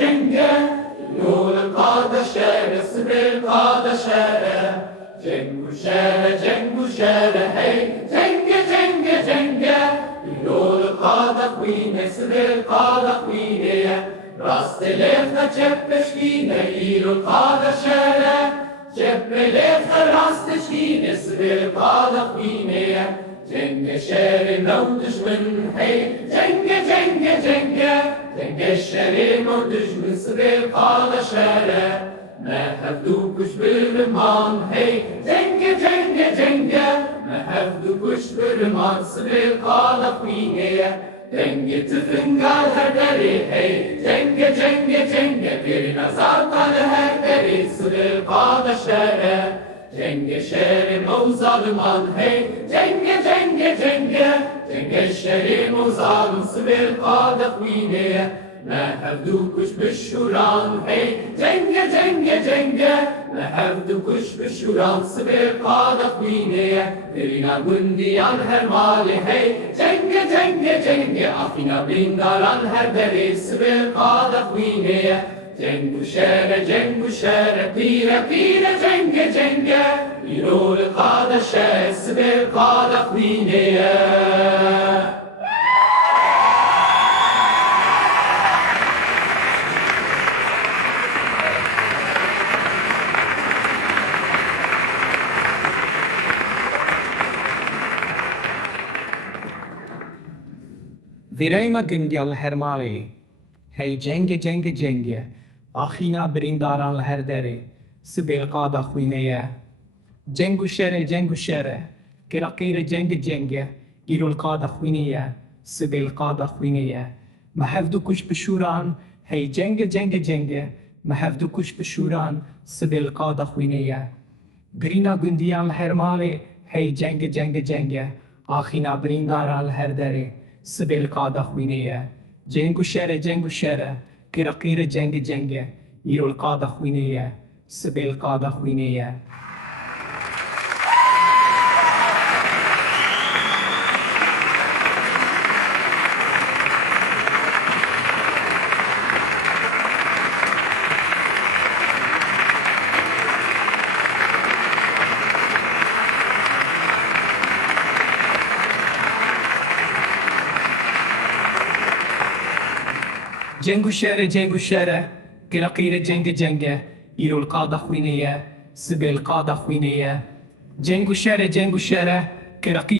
جنگه نور قاد شهر سبيل قاد شهر جنگو شهر هي جنگه نور قاد خوينه سبيل قاد خوينه راست لفت چپ شكينه يرو قاد شهر چپ لفت راست شكينه سبيل قاد خوينه جنگ شهر نو دشمن هي جنگ الشهر نو دشمن سبيل قاد شهر ما هفدوكش بالرمان هي جنگ ما هفدوكش بالرمان سبيل قاد خوينه جنگ تفنگال هر دری هی جنگ برنا زارتان هر دری سبيل قاد شهر جنگ شهر مو ظالمان هی جنگ الشهر مو ظالم سبيل قاد خوينه ما هفدوكش بالشوران هي جنگ ما هفدوكش بالشوران سبيل قاد خوينه برنا گنديان هر مالي هي جنگ عفينا بنداران هر دری سبيل قاد خوينه جنگ شهر پیر جنگ يرول قاد الشهر سبيل قاد خوينه Vireyma gündiyal hermali, hey cenge, akhina brindaran her deri, sibil qada khwineye. Cengu şere, kirakire cenge, girul qada khwineye, sibil qada khwineye. Mahevdu kuş bişuran, hey cenge, mahevdu kuş bişuran, sibil qada khwineye. Brina gündiyal hermali, hey cenge, akhina brindaran her deri, سبيل قادة خوينية جنگو شهر كراقير جنگ يرو القادة خوينية سبيل قادة خوينية جنگو شهر كراقير جنگ يرو القادة خوينية سبيل قادة خوينية جنگو شهر كراقير